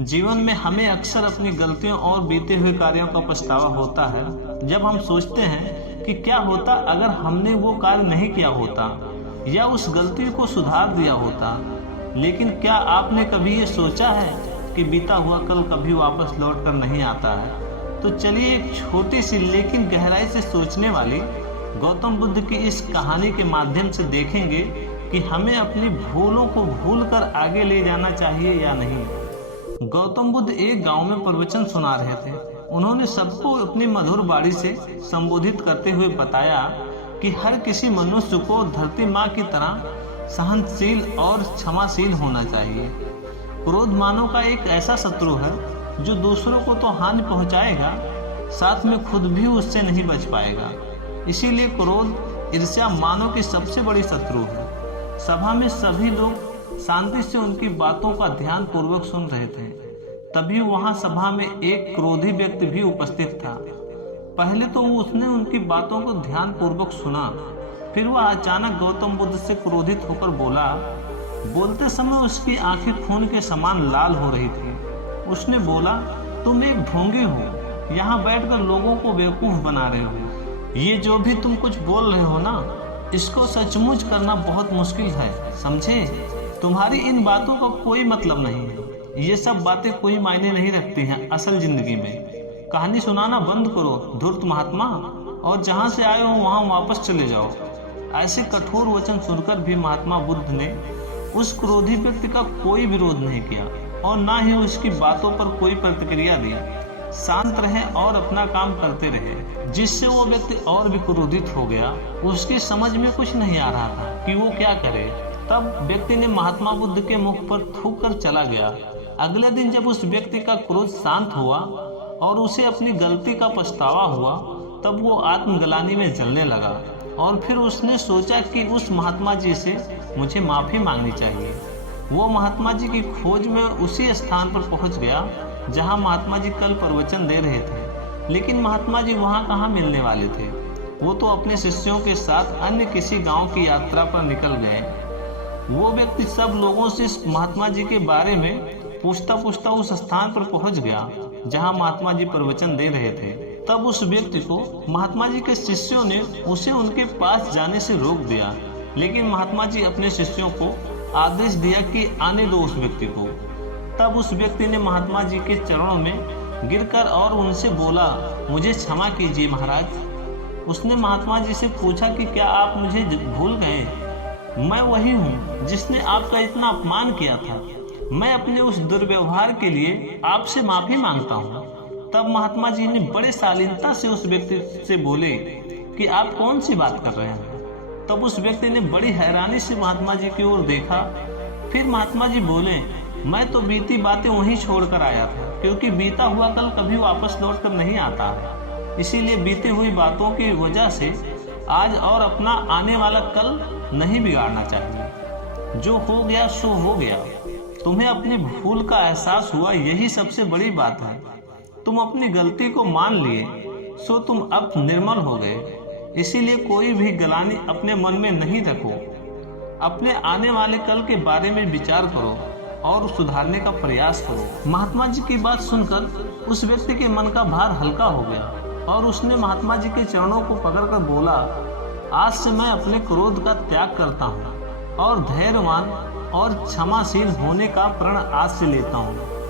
जीवन में हमें अक्सर अपनी गलतियों और बीते हुए कार्यों का पछतावा होता है जब हम सोचते हैं कि क्या होता अगर हमने वो कार्य नहीं किया होता या उस गलती को सुधार दिया होता। लेकिन क्या आपने कभी ये सोचा है कि बीता हुआ कल कभी वापस लौट कर नहीं आता है? तो चलिए एक छोटी सी लेकिन गहराई से सोचने वाली गौतम बुद्ध की इस कहानी के माध्यम से देखेंगे कि हमें अपनी भूलों को भूलकर आगे ले जाना चाहिए या नहीं। गौतम बुद्ध एक गांव में प्रवचन सुना रहे थे। उन्होंने सबको अपनी मधुर वाणी से संबोधित करते हुए बताया कि हर किसी मनुष्य को धरती माँ की तरह सहनशील और क्षमाशील होना चाहिए। क्रोध मानव का एक ऐसा शत्रु है जो दूसरों को तो हानि पहुंचाएगा, साथ में खुद भी उससे नहीं बच पाएगा। इसीलिए क्रोध, ईर्ष्या मानव की सबसे बड़ी शत्रु है। सभा में सभी लोग शांति से उनकी बातों का ध्यान पूर्वक सुन रहे थे। तभी वहां सभा में एक क्रोधी व्यक्ति भी उपस्थित था। पहले तो उसने उनकी बातों को ध्यान पूर्वक सुना, फिर वह अचानक गौतम बुद्ध से क्रोधित होकर बोला। बोलते समय उसकी आंखें खून के समान लाल हो रही थी। उसने बोला, तुम एक ढोंगी हो, यहाँ बैठकर लोगों को बेवकूफ बना रहे हो। ये जो भी तुम कुछ बोल रहे हो ना, इसको सचमुच करना बहुत मुश्किल है, समझे? तुम्हारी इन बातों का कोई मतलब नहीं है। ये सब बातें कोई मायने नहीं रखती हैं असल जिंदगी में। कहानी सुनाना बंद करो धूर्त महात्मा, और जहाँ से आए हो वहाँ वापस चले जाओ। ऐसे कठोर वचन सुनकर भी महात्मा बुद्ध ने उस क्रोधी व्यक्ति का कोई विरोध नहीं किया और ना ही उसकी बातों पर कोई प्रतिक्रिया दी। शांत रहे और अपना काम करते रहे, जिससे वो व्यक्ति और भी क्रोधित हो गया। उसकी समझ में कुछ नहीं आ रहा था कि वो क्या करे। तब व्यक्ति ने महात्मा बुद्ध के मुख पर थूक कर चला गया। अगले दिन जब उस व्यक्ति का क्रोध शांत हुआ और उसे अपनी गलती का पछतावा हुआ, तब वो आत्मग्लानि में जलने लगा और फिर उसने सोचा कि उस महात्मा जी से मुझे माफी मांगनी चाहिए। वो महात्मा जी की खोज में उसी स्थान पर पहुंच गया जहां महात्मा जी कल प्रवचन दे रहे थे। लेकिन महात्मा जी वहां कहाँ मिलने वाले थे? वो तो अपने शिष्यों के साथ अन्य किसी गांव की यात्रा पर निकल गए। वो व्यक्ति सब लोगों से महात्मा जी के बारे में पूछता पूछता उस स्थान पर पहुंच गया जहां महात्मा जी प्रवचन दे रहे थे। तब उस व्यक्ति को महात्मा जी के शिष्यों ने उसे उनके पास जाने से रोक दिया। लेकिन महात्मा जी अपने शिष्यों को आदेश दिया कि आने दो उस व्यक्ति को। तब उस व्यक्ति ने महात्मा जी के चरणों में गिरकर और उनसे बोला, मुझे क्षमा कीजिए महाराज। उसने महात्मा जी से पूछा कि क्या आप मुझे भूल गए? मैं वही हूँ जिसने आपका इतना अपमान किया था। मैं अपने उस दुर्व्यवहार के लिए आपसे माफी मांगता हूँ। तब महात्मा जी ने बड़े शालीनता से उस व्यक्ति से बोले कि आप कौन सी बात कर रहे हैं? तब उस व्यक्ति ने बड़ी हैरानी से महात्मा जी की ओर देखा। फिर महात्मा जी बोले, मैं तो बीती बातें वहीं छोड़कर आया था, क्योंकि बीता हुआ कल कभी वापस लौट कर नहीं आता है। इसीलिए बीती हुई बातों की वजह से आज और अपना आने वाला कल नहीं बिगाड़ना चाहिए। जो हो गया सो हो गया। तुम्हें अपनी भूल का एहसास हुआ, यही सबसे बड़ी बात है। तुम अपनी गलती को मान लिए, सो तुम अब निर्मल हो गए। इसीलिए कोई भी ग्लानि अपने मन में नहीं रखो। अपने आने वाले कल के बारे में विचार करो और सुधारने का प्रयास करो। महात्मा जी की बात सुनकर उस व्यक्ति के मन का भार हल्का हो गया और उसने महात्मा जी के चरणों को पकड़कर बोला, आज से मैं अपने क्रोध का त्याग करता हूँ और धैर्यवान और क्षमाशील होने का प्रण आज से लेता हूँ।